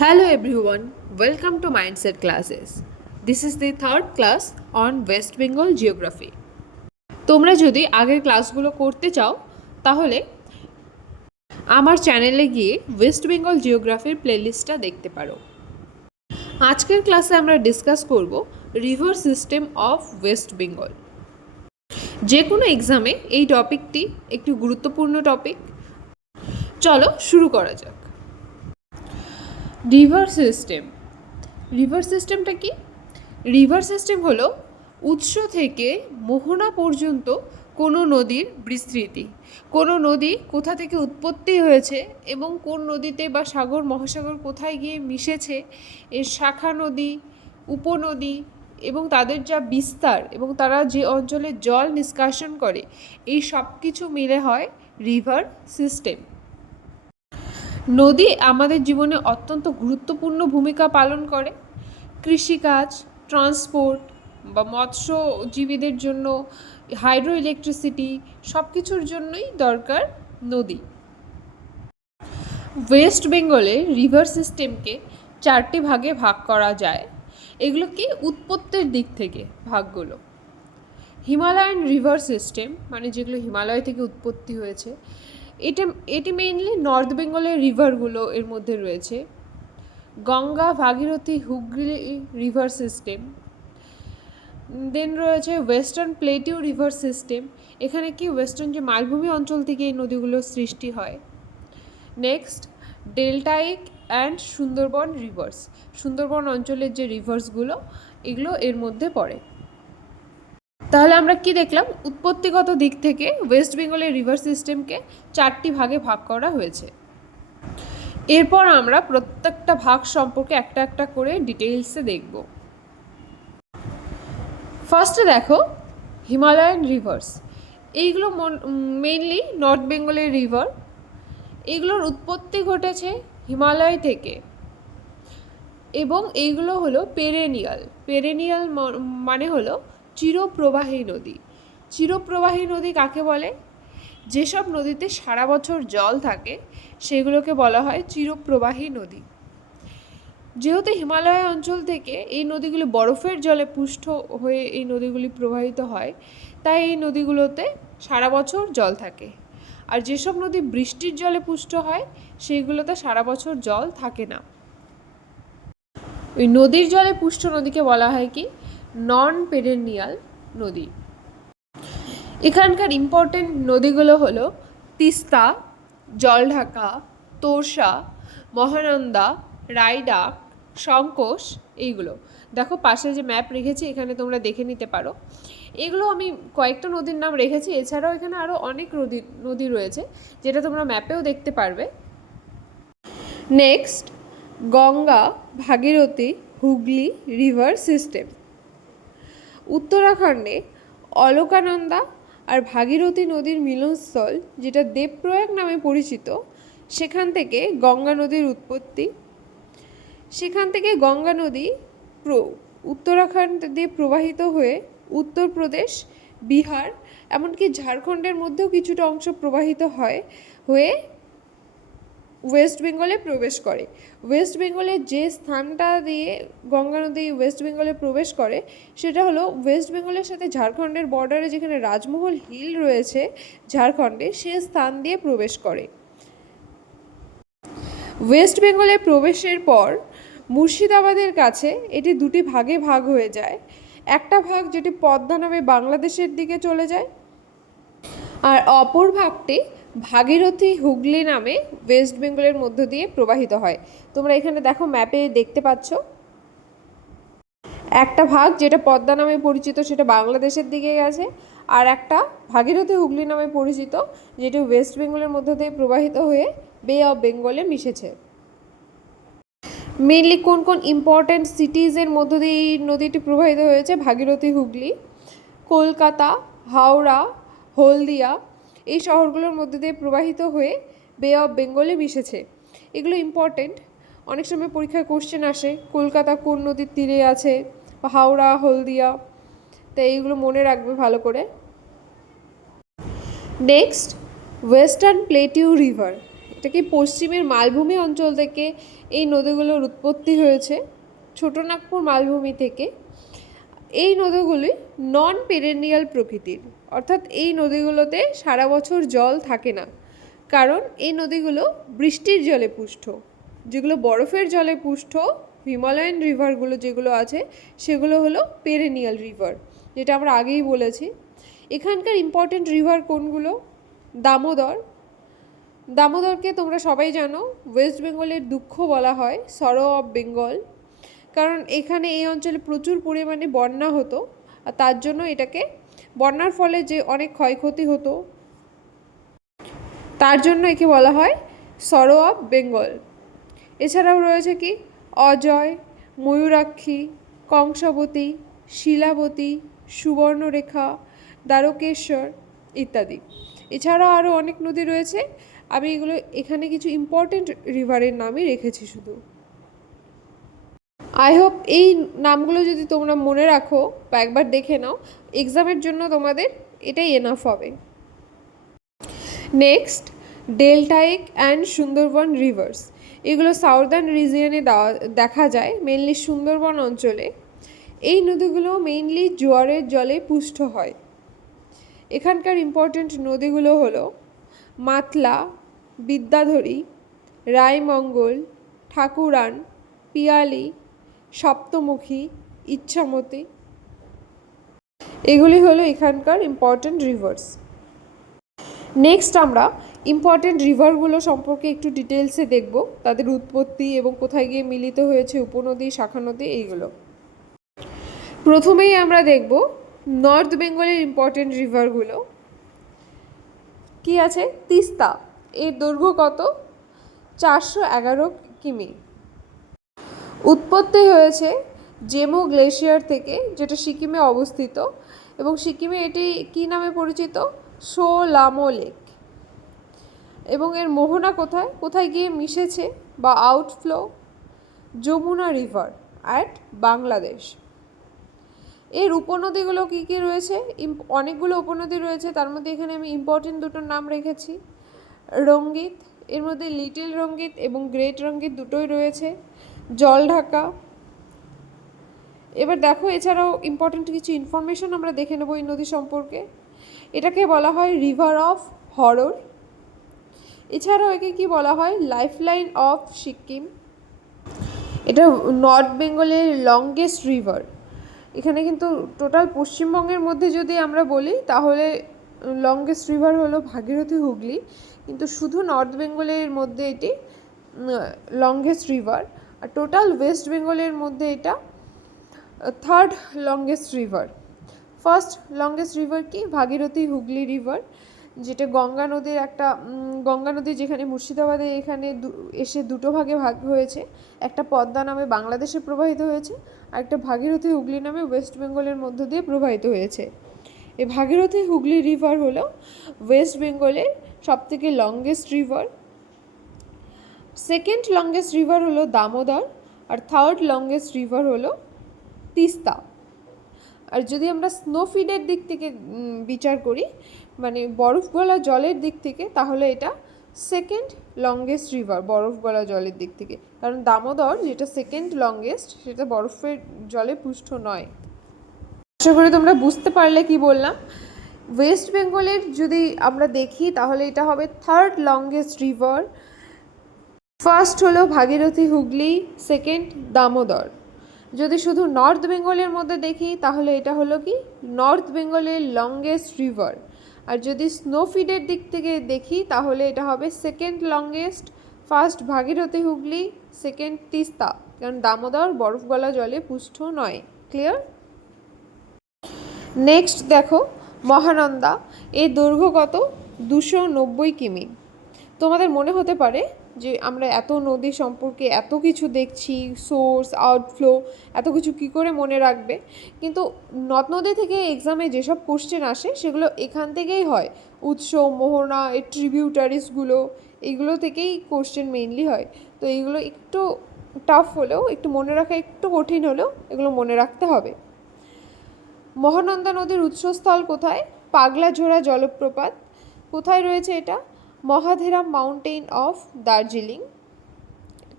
Hello everyone, welcome to Mindset Classes. This is the third class on West Bengal Geography. তোমরা যদি আগের ক্লাসগুলো করতে চাও তাহলে আমার চ্যানেলে গিয়ে ওয়েস্ট বেঙ্গল জিওগ্রাফির প্লেলিস্টটা দেখতে পারো। আজকের ক্লাসে আমরা ডিসকাস করব river system of West Bengal. যে কোনো এক্সামে এই টপিকটি একটি গুরুত্বপূর্ণ টপিক। চলো শুরু করা যাক। রিভার সিস্টেমটা কি? রিভার সিস্টেম হলো উৎস থেকে মোহনা পর্যন্ত কোনো নদীর বিস্তৃতি। কোনো নদী কোথা থেকে উৎপত্তি হয়েছে এবং কোন নদীতে বা সাগর মহাসাগর কোথায় গিয়ে মিশেছে, এর শাখা নদী, উপনদী এবং তাদের যা বিস্তার এবং তারা যে অঞ্চলে জল নিষ্কাশন করে, এই সব কিছু মিলে হয় রিভার সিস্টেম। নদী আমাদের জীবনে অত্যন্ত গুরুত্বপূর্ণ ভূমিকা পালন করে। কৃষিকাজ, ট্রান্সপোর্ট বা মৎস্যজীবীদের জন্য হাইড্রো ইলেকট্রিসিটি সব কিছুর জন্যই দরকার নদী। ওয়েস্ট বেঙ্গলে রিভার সিস্টেমকে 4টি ভাগে ভাগ করা যায়। এগুলো কি উৎপত্তির দিক থেকে ভাগগুলো। হিমালয়ান রিভার সিস্টেম মানে যেগুলো হিমালয় থেকে উৎপত্তি হয়েছে, এটি মেইনলি নর্থ বেঙ্গলের রিভারগুলো এর মধ্যে রয়েছে। Ganga, Bhagirathi, Hooghly river system. Then রয়েছে ওয়েস্টার্ন প্লেটিউ রিভার সিস্টেম। এখানে কি ওয়েস্টার্ন যে মালভূমি অঞ্চল থেকে এই নদীগুলোর সৃষ্টি হয়। Next deltaic and Sundarban rivers. Sundarban অঞ্চলের যে রিভার্সগুলো, এগুলো এর মধ্যে পড়ে। তাহলে আমরা কি দেখলাম? উৎপত্তিগত দিক থেকে ওয়েস্ট বেঙ্গলের রিভার সিস্টেমকে 4টি ভাগে ভাগ করা হয়েছে। এরপর আমরা প্রত্যেকটা ভাগ সম্পর্কে একটা একটা করে ডিটেইলসে দেখব। ফার্স্টে দেখো হিমালয়ান রিভার্স। এইগুলো মেইনলি নর্থ বেঙ্গলের রিভার। এইগুলোর উৎপত্তি ঘটেছে হিমালয় থেকে এবং এইগুলো হলো পেরেনিয়াল মানে হলো চিরপ্রবাহী নদী। চিরপ্রবাহী নদী কাকে বলে? যেসব নদীতে সারা বছর জল থাকে সেগুলোকে বলা হয় চিরপ্রবাহী নদী। যেহেতু হিমালয় অঞ্চল থেকে এই নদীগুলি বরফের জলে পুষ্ট হয়ে এই নদীগুলি প্রবাহিত হয়, তাই এই নদীগুলোতে সারা বছর জল থাকে। আর যেসব নদী বৃষ্টির জলে পুষ্ট হয় সেইগুলোতে সারা বছর জল থাকে না। ওই নদীর জলে পুষ্ট নদীকে বলা হয় কি? নন পেরেনিয়াল নদী। এখানকার ইম্পর্টেন্ট নদীগুলো হলো তিস্তা, জলঢাকা, তোরসা, মহানন্দা, রায়ডাক, সংকোশ। এইগুলো দেখো পাশে যে ম্যাপ রেখেছি, এখানে তোমরা দেখে নিতে পারো। এগুলো আমি কয়েকটা নদীর নাম রেখেছি, এছাড়াও এখানে আরও অনেক নদী রয়েছে যেটা তোমরা ম্যাপেও দেখতে পারবে। Next Ganga, Bhagirathi, Hooghly river system. উত্তরাখণ্ডে অলকানন্দা আর ভাগীরথী নদীর মিলনস্থল, যেটা দেবপ্রয়াগ নামে পরিচিত, সেখান থেকে গঙ্গা নদীর উৎপত্তি। সেখান থেকে গঙ্গা নদী উত্তরাখণ্ড দিয়ে প্রবাহিত হয়ে উত্তরপ্রদেশ, বিহার, এমনকি ঝাড়খণ্ডের মধ্যেও কিছুটা অংশ প্রবাহিত হয়ে ওয়েস্ট বেঙ্গলে প্রবেশ করে। ওয়েস্ট বেঙ্গলের যে স্থানটা দিয়ে গঙ্গা নদী ওয়েস্ট বেঙ্গলে প্রবেশ করে সেটা হলো ওয়েস্ট বেঙ্গলের সাথে ঝাড়খণ্ডের বর্ডারে, যেখানে রাজমহল হিল রয়েছে ঝাড়খণ্ডে, সে স্থান দিয়ে প্রবেশ করে। ওয়েস্ট বেঙ্গলে প্রবেশের পর মুর্শিদাবাদের কাছে এটি 2টি ভাগে ভাগ হয়ে যায়। একটা ভাগ যেটি পদ্মা নামে বাংলাদেশের দিকে চলে যায়, আর অপর ভাগটি ভাগীরথী হুগলি নামে ওয়েস্ট বেঙ্গলের মধ্য দিয়ে প্রবাহিত হয়। তোমরা এখানে দেখো ম্যাপে দেখতে পাচ্ছ, একটা ভাগ যেটা পদ্মা নামে পরিচিত সেটা বাংলাদেশের দিকে গেছে, আর একটা ভাগীরথী হুগলি নামে পরিচিত যেটি ওয়েস্ট বেঙ্গলের মধ্য দিয়ে প্রবাহিত হয়ে বে অফ বেঙ্গলে মিশেছে। মেনলি কোন কোন ইম্পর্ট্যান্ট সিটিজের মধ্য দিয়ে এই নদীটি প্রবাহিত হয়েছে? ভাগীরথী হুগলি, কলকাতা, হাওড়া, হলদিয়া, এই শহরগুলোর মধ্যে দিয়ে প্রবাহিত হয়ে বে অফ বেঙ্গলে মিশেছে। এগুলো ইম্পর্টেন্ট, অনেক সময় পরীক্ষায় কোশ্চেন আসে কলকাতা কোন নদীর তীরে আছে, বা হাওড়া, হলদিয়া, তাই এইগুলো মনে রাখবে ভালো করে। Next western প্লেটিউ river. এটা কি পশ্চিমের মালভূমি অঞ্চল থেকে এই নদীগুলোর উৎপত্তি হয়েছে, ছোটনাগপুর মালভূমি থেকে। এই নদীগুলি নন পেরেনিয়াল প্রকৃতির, অর্থাৎ এই নদীগুলোতে সারা বছর জল থাকে না, কারণ এই নদীগুলো বৃষ্টির জলে পুষ্ট। যেগুলো বরফের জলে পুষ্ট হিমালয়ান রিভারগুলো যেগুলো আছে সেগুলো হলো পেরেনিয়াল রিভার, যেটা আমরা আগেই বলেছি। এখানকার ইম্পর্টেন্ট রিভার কোনগুলো? দামোদর। দামোদরকে তোমরা সবাই জানো ওয়েস্ট বেঙ্গলের দুঃখ বলা হয়, সরো অফ বেঙ্গল, কারণ এখানে এই অঞ্চলে প্রচুর পরিমাণে বন্যা হতো, আর তার জন্য এটাকে, বন্যার ফলে যে অনেক ক্ষয়ক্ষতি হতো, তার জন্য একে বলা হয় সরো অফ বেঙ্গল। এছাড়াও রয়েছে কি অজয়, ময়ূরাক্ষী, কংসাবতী, শিলাবতী, সুবর্ণরেখা, দ্বারকেশ্বর ইত্যাদি। এছাড়াও আরও অনেক নদী রয়েছে, আমি এগুলো এখানে কিছু ইম্পর্টেন্ট রিভারের নামই রেখেছি শুধু। আই হোপ এই নামগুলো যদি তোমরা মনে রাখো বা একবার দেখে নাও, এক্সামের জন্য তোমাদের এটাই এনাফ হবে। Next, deltaic and Sundarban rivers. এগুলো সাউদার্ন রিজিয়নে দেখা যায়, মেনলি সুন্দরবন অঞ্চলে। এই নদীগুলো মেইনলি জোয়ারের জলে পুষ্ট হয়। এখানকার ইম্পর্টেন্ট নদীগুলো হলো মাতলা, বিদ্যাধরী, রায়মঙ্গল, ঠাকুরান, পিয়ালি, সপ্তমুখী, ইচ্ছামতি। এগুলি হলো এখানকার ইম্পর্টেন্ট রিভার্স। নেক্সট আমরা ইম্পর্টেন্ট রিভারগুলো সম্পর্কে একটু ডিটেলসে দেখব, তাদের উৎপত্তি এবং কোথায় গিয়ে মিলিত হয়েছে, উপনদী, শাখা নদী, এইগুলো। প্রথমেই আমরা দেখব নর্থ বেঙ্গলের ইম্পর্টেন্ট রিভারগুলো। কি আছে? তিস্তা। এর দৈর্ঘ্য কত? 411 কিমি। উৎপত্তি হয়েছে জেমো গ্লেশিয়ার থেকে, যেটা সিকিমে অবস্থিত, এবং সিকিমে এটি কী নামে পরিচিত? সোলামো লেক। এবং এর মোহনা কোথায় কোথায় গিয়ে মিশেছে বা outflow? Jamuna river at Bangladesh. এর উপনদীগুলো কী কী রয়েছে? অনেকগুলো উপনদী রয়েছে, তার মধ্যে এখানে আমি ইম্পর্টেন্ট দুটোর নাম রেখেছি। রঙ্গিত, এর মধ্যে লিটল রঙ্গিত এবং গ্রেট রঙ্গিত দুটোই রয়েছে। জলঢাকা। এবার দেখো, এছাড়াও ইম্পর্টেন্ট কিছু ইনফরমেশন আমরা দেখে নেব এই নদী সম্পর্কে। এটাকে বলা হয় রিভার অফ হরর। এছাড়াও একে কি বলা হয়? Lifeline of Sikkim. এটা নর্থ বেঙ্গলের লংগেস্ট রিভার। এখানে কিন্তু টোটাল পশ্চিমবঙ্গের মধ্যে যদি আমরা বলি তাহলে লংগেস্ট রিভার হলো ভাগীরথী হুগলি, কিন্তু শুধু নর্থ বেঙ্গলের মধ্যে এটি লংগেস্ট রিভার। আর টোটাল ওয়েস্ট বেঙ্গলের মধ্যে এটা third longest river. First longest river কি? ভাগীরথী হুগলি রিভার, যেটা গঙ্গা নদীর একটা গঙ্গা নদী, যেখানে মুর্শিদাবাদে এখানে এসে দুটো ভাগে ভাগ হয়েছে। একটা পদ্মা নামে বাংলাদেশে প্রবাহিত হয়েছে, আর একটা ভাগীরথী হুগলি নামে ওয়েস্ট বেঙ্গলের মধ্য দিয়ে প্রবাহিত হয়েছে। এই ভাগীরথী হুগলি রিভার হলো ওয়েস্ট বেঙ্গলের সবথেকে longest river. Second longest river হলো দামোদর, আর থার্ড লংগেস্ট রিভার হলো তিস্তা। আর যদি আমরা স্নোফিডের দিক থেকে বিচার করি, মানে বরফ গলা জলের দিক থেকে, তাহলে এটা সেকেন্ড লংগেস্ট রিভার বরফ গলা জলের দিক থেকে, কারণ দামোদর যেটা সেকেন্ড লংগেস্ট সেটা বরফের জলে পুষ্ট নয়। আশা করি তোমরা বুঝতে পারলে কি বললাম। ওয়েস্ট বেঙ্গলের যদি আমরা দেখি তাহলে এটা হবে থার্ড লংগেস্ট রিভার। ফার্স্ট হলো ভাগীরথী হুগলি, সেকেন্ড দামোদর। যদি শুধু নর্থ বেঙ্গলের মধ্যে দেখি তাহলে এটা হলো কি? নর্থ বেঙ্গলের লংগেস্ট রিভার। আর যদি স্নোফিডের দিক থেকে দেখি তাহলে এটা হবে second longest. First Bhagirathi Hooghly, second Teesta, কারণ দামোদর বরফ গলা জলে পুষ্ট নয়। ক্লিয়ার? নেক্সট দেখো মহানন্দা। এর দৈর্ঘ্য কত? 290 কিমি। তোমাদের মনে হতে পারে যে আমরা এত নদী সম্পর্কে এত কিছু দেখছি, সোর্স, আউটফ্লো, এত কিছু কী করে মনে রাখবে? কিন্তু নদ নদী থেকে এক্সামে যেসব কোশ্চেন আসে সেগুলো এখান থেকেই হয়। উৎস, মোহনা, এর ট্রিবিউটারিসগুলো, এগুলো থেকেই কোশ্চেন মেইনলি হয়। তো এইগুলো একটু টাফ হলেও, একটু মনে রাখা একটু কঠিন হলেও এগুলো মনে রাখতে হবে। মহানন্দা নদীর উৎসস্থল কোথায়? পাগলাঝোড়া জলপ্রপাত। কোথায় রয়েছে এটা? মহাধেরাম মাউন্টেন অফ দার্জিলিং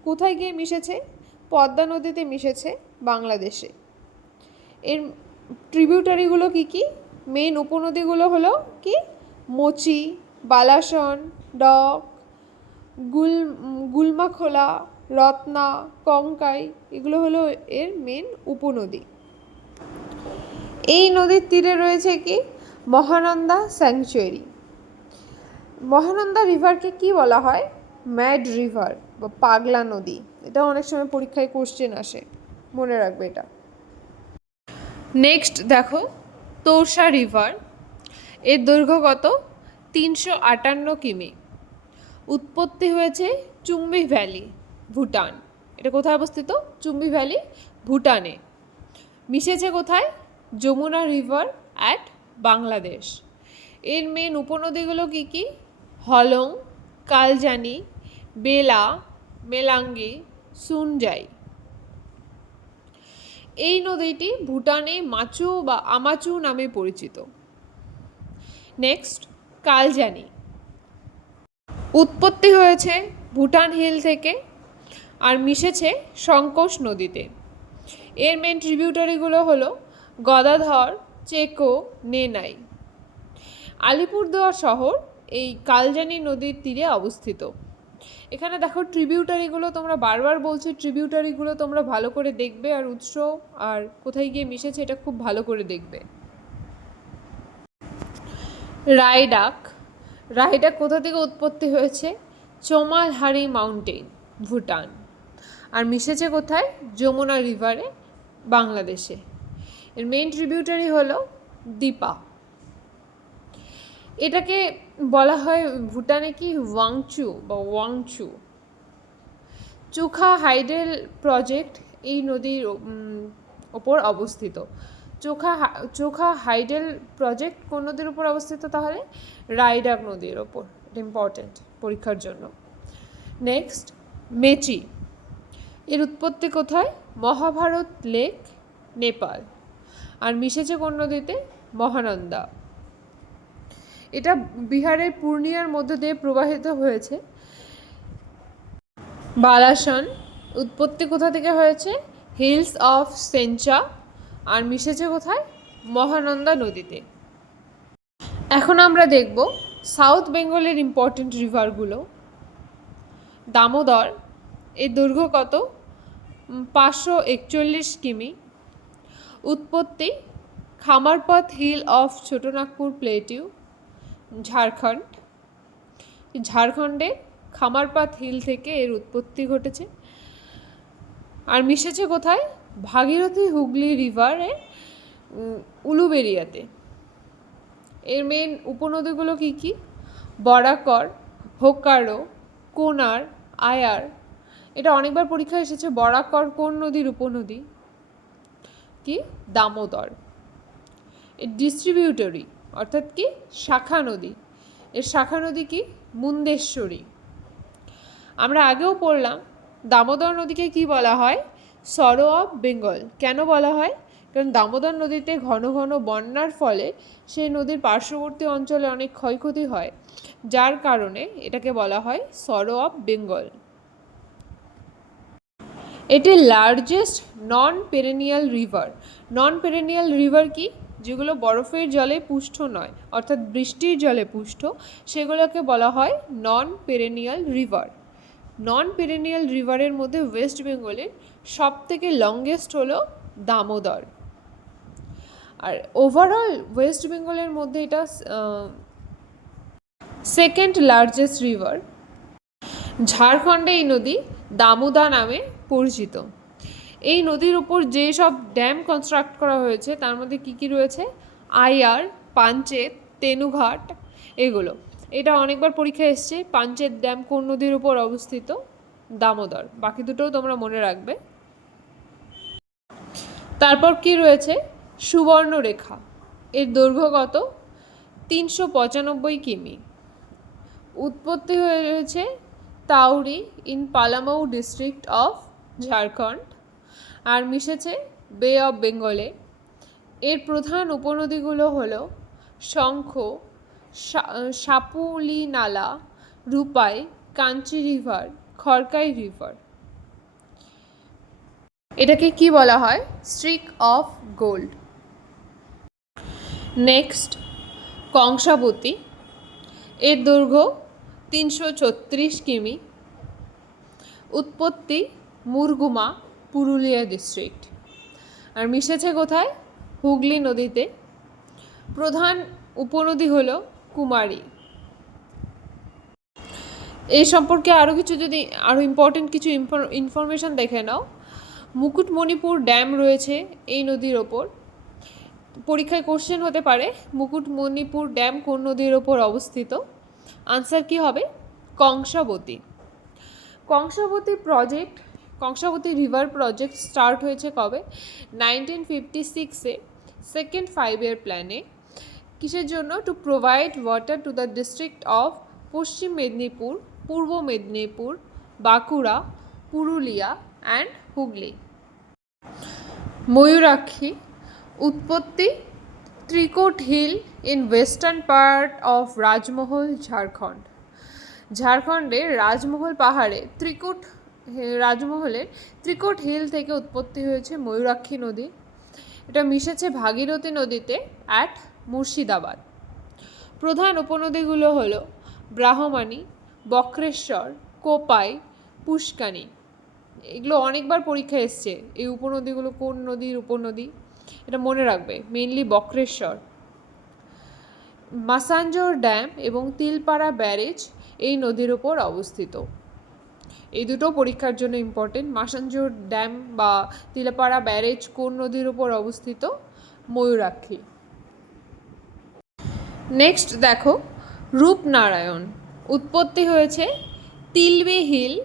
কোথায় গিয়ে মিশেছে? পদ্মা নদীতে মিশেছে বাংলাদেশে। এর ট্রিবিউটারিগুলো কি কি? মেন উপনদীগুলো হলো কি? মোচি, বালাসন, ডক, গুলমাখোলা, রত্না, কঙ্কাই, এগুলো হলো এর মেন উপনদী। এই নদীর তীরে রয়েছে কি? মহানন্দা স্যাংচুয়ারি। মহানন্দা রিভারকে কি বলা হয়? ম্যাড রিভার বা পাগলা নদী। এটা অনেক সময় পরীক্ষায় কোশ্চেন আসে, মনে রাখবে এটা। নেক্সট দেখো তোর্ষা রিভার। এর দৈর্ঘ্য কত? 358 কিমি। উৎপত্তি হয়েছে চুম্বি ভ্যালি, ভুটান। এটা কোথায় অবস্থিত? চুম্বি ভ্যালি, ভুটানে। মিশেছে কোথায়? Jamuna river at Bangladesh. এর মেন উপনদীগুলো কি কি? হলং, কালজানি, বেলা, মেলাঙ্গি, সুনজাই। এই নদীটি ভুটানে মাচু বা আমাচু নামে পরিচিত। নেক্সট কালজানি। উৎপত্তি হয়েছে ভুটান হিল থেকে আর মিশেছে সংকোশ নদীতে। এর মেন ট্রিবিউটারিগুলো হলো গদাধর, চেকো, নেনাই। আলিপুরদুয়ার শহর এই কালজানি নদীর তীরে অবস্থিত। এখানে দেখো ট্রিবিউটারিগুলো, তোমরা বারবার বলছি ট্রিবিউটারিগুলো তোমরা ভালো করে দেখবে, আর উৎস আর কোথায় গিয়ে মিশেছে এটা খুব ভালো করে দেখবে। রায়ডাক। রায়ডাক কোথা থেকে উৎপত্তি হয়েছে? চোমালহারি মাউন্টেন, ভুটান। আর মিশেছে কোথায়? যমুনা রিভারে, বাংলাদেশে। এর মেন ট্রিবিউটারি হলো দীপা। এটাকে বলা হয় ভুটানে কি ওয়াংচু বা ওয়াংচু। চোখা হাইডেল প্রজেক্ট এই নদীর ওপর অবস্থিত। চোখা হাইডেল প্রজেক্ট কোন নদীর উপর অবস্থিত? তাহলে রায়ডাক নদীর ওপর। এটা ইম্পর্টেন্ট পরীক্ষার জন্য। Next Messi. এর উৎপত্তি কোথায়? মহাভারত লেক, নেপাল। আর মিশেছে কোন নদীতে? মহানন্দা। এটা বিহারের পূর্ণিয়ার মধ্য দিয়ে প্রবাহিত হয়েছে। বালাসন। উৎপত্তি কোথা থেকে হয়েছে? Hills of সেঞ্চা। আর মিশেছে কোথায়? মহানন্দা নদীতে। এখন আমরা দেখব সাউথ বেঙ্গলের ইম্পর্টেন্ট রিভারগুলো। দামোদর। এর দৈর্ঘ্য কত? 541 কিমি। উৎপত্তি Khamarpath hill of Chhotanagpur plateau, Jharkhand. ঝাড়খণ্ডে খামারপাত হিল থেকে এর উৎপত্তি ঘটেছে। আর মিশেছে কোথায়? ভাগীরথী হুগলি রিভারে, উলুবেরিয়াতে। এর মেন উপনদীগুলো কি কি? বরাকর, হোকারো, কোনার, আয়ার। এটা অনেকবার পরীক্ষায় এসেছে। বরাকর কোন নদীর উপনদী? কি? দামোদর। এর ডিস্ট্রিবিউটরি অর্থাৎ কি? শাখা নদী। এর শাখা নদী কি? মুন্দেশ্বরী। আমরা আগেও পড়লাম দামোদর নদীকে কি বলা হয়? Sorrow of Bengal. কেন বলা হয়? কারণ দামোদর নদীতে ঘন ঘন বন্যার ফলে সেই নদীর পার্শ্ববর্তী অঞ্চলে অনেক ক্ষয়ক্ষতি হয়, যার কারণে এটাকে বলা হয় সরো অফ বেঙ্গল। এটি লার্জেস্ট নন পেরেনিয়াল রিভার। নন পেরেনিয়াল রিভার কি? যেগুলো বরফের জলে পুষ্ট নয়, অর্থাৎ বৃষ্টির জলে পুষ্ট, সেগুলোকে বলা হয় নন পেরেনিয়াল রিভার। নন পেরেনিয়াল রিভারের মধ্যে ওয়েস্ট বেঙ্গলের সব থেকে লংগেস্ট হলো দামোদর। আর ওভারঅল ওয়েস্ট বেঙ্গলের মধ্যে এটা সেকেন্ড লার্জেস্ট রিভার। ঝাড়খণ্ডে এই নদী দামোদা নামে পরিচিত। এই নদীর উপর যে সব ড্যাম কনস্ট্রাক্ট করা হয়েছে তার মধ্যে কী কী রয়েছে? আইয়ার, পাঞ্চেত, তেনুঘাট, এগুলো। এটা অনেকবার পরীক্ষায় এসছে। পাঞ্চেত ড্যাম কোন নদীর উপর অবস্থিত? দামোদর। বাকি দুটোও তোমরা মনে রাখবে। তারপর কি রয়েছে? সুবর্ণরেখা। এর দৈর্ঘ্য কত? 395 কিমি। উৎপত্তি হয়ে রয়েছে Tauri in Palamau district of Jharkhand. আর মিশেছে বে অফ বেঙ্গলে। এর প্রধান উপনদীগুলো হলো শঙ্খ, সাপুলি নালা, রূপাই, কাঞ্চি রিভার, খড়কাই রিভার। এটাকে কি বলা হয়? Streak of gold. Next, Kangsabati. এর দৈর্ঘ্য 336 কিমি। উৎপত্তি মুরগুমা, পুরুলিয়া ডিস্ট্রিক্ট। আর মিশেছে কোথায়? হুগলি নদীতে। প্রধান উপনদী হল কুমারী। এই সম্পর্কে আরও ইম্পর্টেন্ট কিছু ইনফরমেশান দেখে নাও। মুকুটমণিপুর ড্যাম রয়েছে এই নদীর ওপর। পরীক্ষায় কোশ্চেন হতে পারে মুকুটমণিপুর ড্যাম কোন নদীর ওপর অবস্থিত? আনসার কি হবে? Kangsabati. Kangsabati river project start হয়েছে কবে? 1956-এ, সেকেন্ড 5-year প্ল্যানে। কিসের জন্য? To provide water to the district of Paschim Medinipur, Purba Medinipur, Bankura, Purulia and Hooghly. Mayurakshi. উৎপত্তি Trikut hill in western part of Rajmahal, Jharkhand. ঝাড়খণ্ডের রাজমহল পাহাড়ে রাজমহলের ত্রিকুট হিল থেকে উৎপত্তি হয়েছে ময়ূরাক্ষী নদী। এটা মিশেছে ভাগীরথী নদীতে অ্যাট মুর্শিদাবাদ। প্রধান উপনদীগুলো হলো ব্রাহ্মণী, বক্রেশ্বর, কোপাই, পুষ্কানি। এগুলো অনেকবার পরীক্ষায় এসছে। এই উপনদীগুলো কোন নদীর উপনদী? এটা মনে রাখবে, মেইনলি বক্রেশ্বর। মাসাঞ্জোর ড্যাম এবং তিলপাড়া ব্যারেজ এই নদীর ওপর অবস্থিত। এই দুটো পরীক্ষার জন্য ইম্পর্টেন্ট। মাসাঞ্জোর ড্যাম বা তিলপাড়া ব্যারেজ কোন নদীর ওপর অবস্থিত? ময়ূরাক্ষী। নেক্সট দেখো, রূপনারায়ণ। উৎপত্তি হয়েছে তিলবি হিল,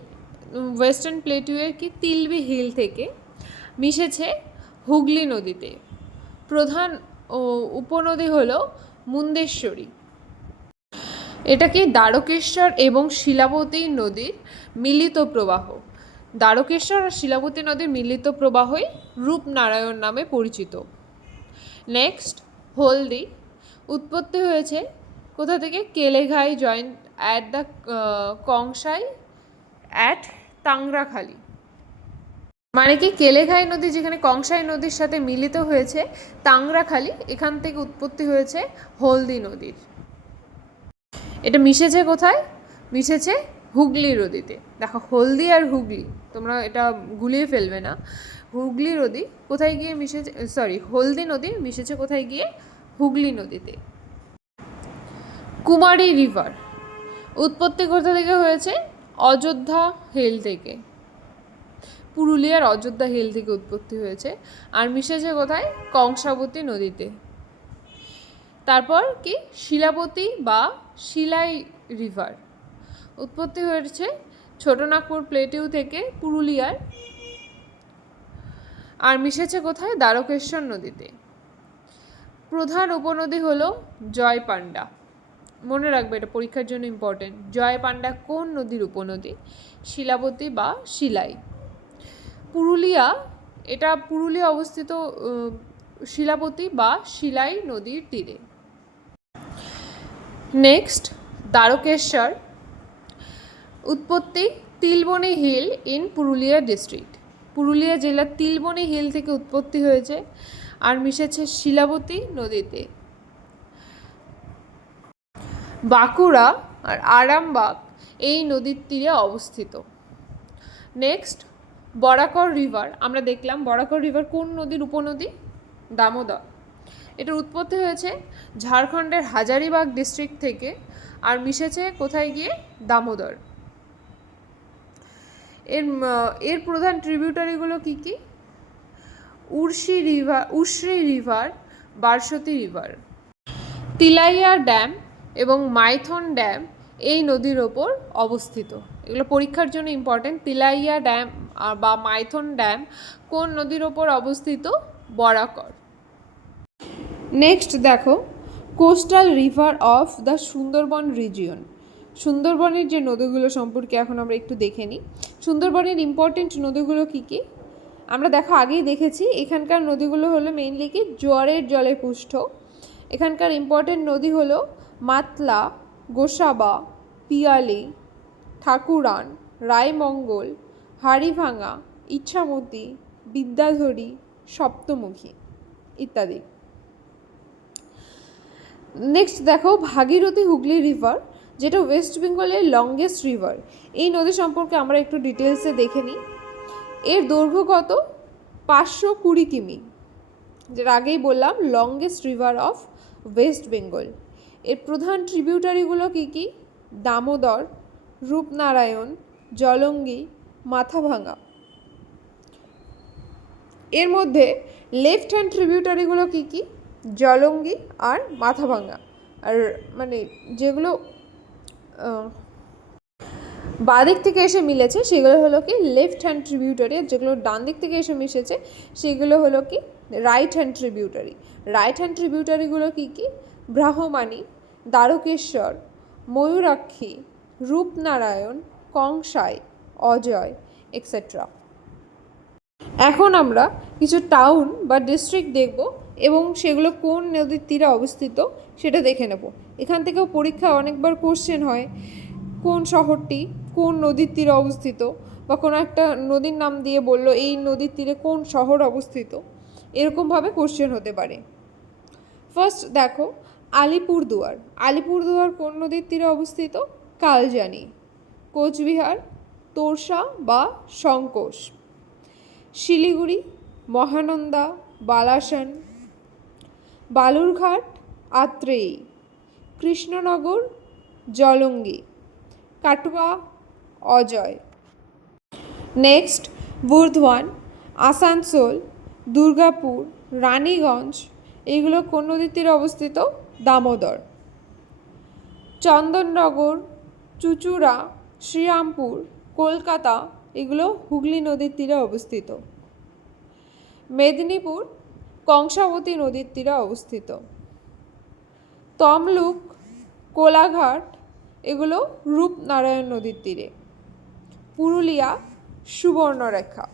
ওয়েস্টার্ন প্লেটুয়ের তিলবি হিল থেকে। মিশেছে হুগলি নদীতে। প্রধান উপনদী হল মুন্দেশ্বরী। এটা কি? দ্বারকেশ্বর এবং শিলাবতী নদীর মিলিত প্রবাহ। দ্বারকেশ্বর আর শিলাবতী নদীর মিলিত প্রবাহই রূপনারায়ণ নামে পরিচিত। নেক্সট, হলদি। উৎপত্তি হয়েছে কোথা থেকে? Kaleghai joint at the Kansai at Tangrakhali. মানে কি? কেলেঘাই নদী যেখানে কংসাই নদীর সাথে মিলিত হয়েছে তাংরাখালি, এখান থেকে উৎপত্তি হয়েছে হলদি নদীর। এটা মিশেছে কোথায়? মিশেছে হুগলি নদীতে। দেখো, হলদি আর হুগলি তোমরা এটা গুলিয়ে ফেলবে না। হুগলি নদী কোথায় গিয়ে মিশেছে? হলদি নদী মিশেছে কোথায় গিয়ে? হুগলি নদীতে। কুমারী রিভার। উৎপত্তি কোথা থেকে হয়েছে? অযোধ্যা হিল থেকে। পুরুলিয়ার অযোধ্যা হিল থেকে উৎপত্তি হয়েছে। আর মিশেছে কোথায়? কংসাবতী নদীতে। তারপর কি? শিলাবতী বা শিলাই রিভার। উৎপত্তি হয়েছে ছোটনাগপুর প্লেটিউ থেকে পুরুলিয়ার। আর মিশেছে কোথায়? দ্বারকেশ্বর নদীতে। প্রধান উপনদী হলো জয়পান্ডা। মনে রাখবে, এটা পরীক্ষার জন্য ইম্পর্টেন্ট। জয়পান্ডা কোন নদীর উপনদী? শিলাবতী বা শিলাই। পুরুলিয়া অবস্থিত শিলাবতী বা শিলাই নদীর তীরে। নেক্সট, দ্বারকেশ্বর। উৎপত্তি Tilboni hill in Purulia district. Purulia জেলার তিলবনী হিল থেকে উৎপত্তি হয়েছে আর মিশেছে শিলাবতী নদীতে। বাঁকুড়া আর আরামবাগ এই নদীর তীরে অবস্থিত। Next, Barakar river. আমরা দেখলাম বরাকর রিভার কোন নদীর উপনদী? দামোদর। এটার উৎপত্তি হয়েছে ঝাড়খণ্ডের হাজারিবাগ ডিস্ট্রিক্ট থেকে আর মিশেছে কোথায় গিয়ে? দামোদর। এর প্রধান ট্রিবিউটারিগুলো কি কি? Usri river, Barsati river. Tilaiya dam এবং মাইথন ড্যাম এই নদীর ওপর অবস্থিত। এগুলো পরীক্ষার জন্য ইম্পর্টেন্ট। তিলাইয়া ড্যাম বা মাইথন ড্যাম কোন নদীর ওপর অবস্থিত? বরাকর। নেক্সট দেখো, coastal river of the Sundarban region. সুন্দরবনের যে নদীগুলো সম্পর্কে এখন আমরা একটু দেখে নিই। সুন্দরবনের ইম্পর্টেন্ট নদীগুলো কী কী আমরা আগেই দেখেছি। এখানকার নদীগুলো হলো মেইনলি কি? জোয়ারের জলে পুষ্ট। এখানকার ইম্পর্টেন্ট নদী হলো মাতলা, গোসাবা, পিয়ালি, ঠাকুরান, রায়মঙ্গল, হাড়িভাঙা, ইচ্ছামতি, বিদ্যাধরী, সপ্তমুখী ইত্যাদি। নেক্সট দেখো ভাগীরথী হুগলি রিভার, যেটা ওয়েস্ট বেঙ্গলের লংগেস্ট রিভার। এই নদী সম্পর্কে আমরা একটু ডিটেলসে দেখে নিই। এর দৈর্ঘ্য কত? 520 কিমি, যেটা আগেই বললাম longest river of West Bengal. এর প্রধান ট্রিবিউটারিগুলো কী কী? দামোদর, রূপনারায়ণ, জলঙ্গি, মাথাভাঙা। এর মধ্যে লেফট হ্যান্ড ট্রিবিউটারিগুলো কী কী? জলঙ্গি আর মাথাভাঙা। আর মানে যেগুলো বাঁ দিক থেকে এসে মিলেছে সেগুলো হলো কি লেফট হ্যান্ড ট্রিবিউটারি, আর যেগুলো ডান দিক থেকে এসে মিশেছে সেগুলো হলো কি right hand tributary. Right hand ট্রিবিউটারিগুলো কী কী? ব্রাহ্মণী, দ্বারকেশ্বর, ময়ূরাক্ষী, রূপনারায়ণ, কংসাই, অজয় এক্সেট্রা। এখন আমরা কিছু টাউন বা ডিস্ট্রিক্ট দেখব এবং সেগুলো কোন নদীর তীরে অবস্থিত সেটা দেখে নেব। এখান থেকেও পরীক্ষা অনেকবার কোশ্চেন হয়, কোন শহরটি কোন নদীর তীরে অবস্থিত, বা কোনো একটা নদীর নাম দিয়ে বললো এই নদীর তীরে কোন শহর অবস্থিত, এরকমভাবে কোশ্চেন হতে পারে। ফার্স্ট দেখো আলিপুরদুয়ার। আলিপুরদুয়ার কোন নদীর তীরে অবস্থিত? কালজানি। কোচবিহার তোরসা বা সংকোষ। শিলিগুড়ি মহানন্দা, বালাসন। বালুরঘাট আত্রেয়ী। কৃষ্ণনগর জলঙ্গি। কাটুয়া অজয়। নেক্সট বুর্ধওয়ান, আসানসোল, দুর্গাপুর, রানীগঞ্জ, এইগুলো কোন নদীর তীরে অবস্থিত? দামোদর। চন্দননগর, চুচুড়া, শ্রীরামপুর, কলকাতা, এগুলো হুগলি নদীর তীরে অবস্থিত। মেদিনীপুর কংসাবতী নদীর তীরে অবস্থিত। তমলুক, কোলাঘাট, এগুলো রূপনারায়ণ নদীর তীরে। পুরুলিয়া সুবর্ণরেখা।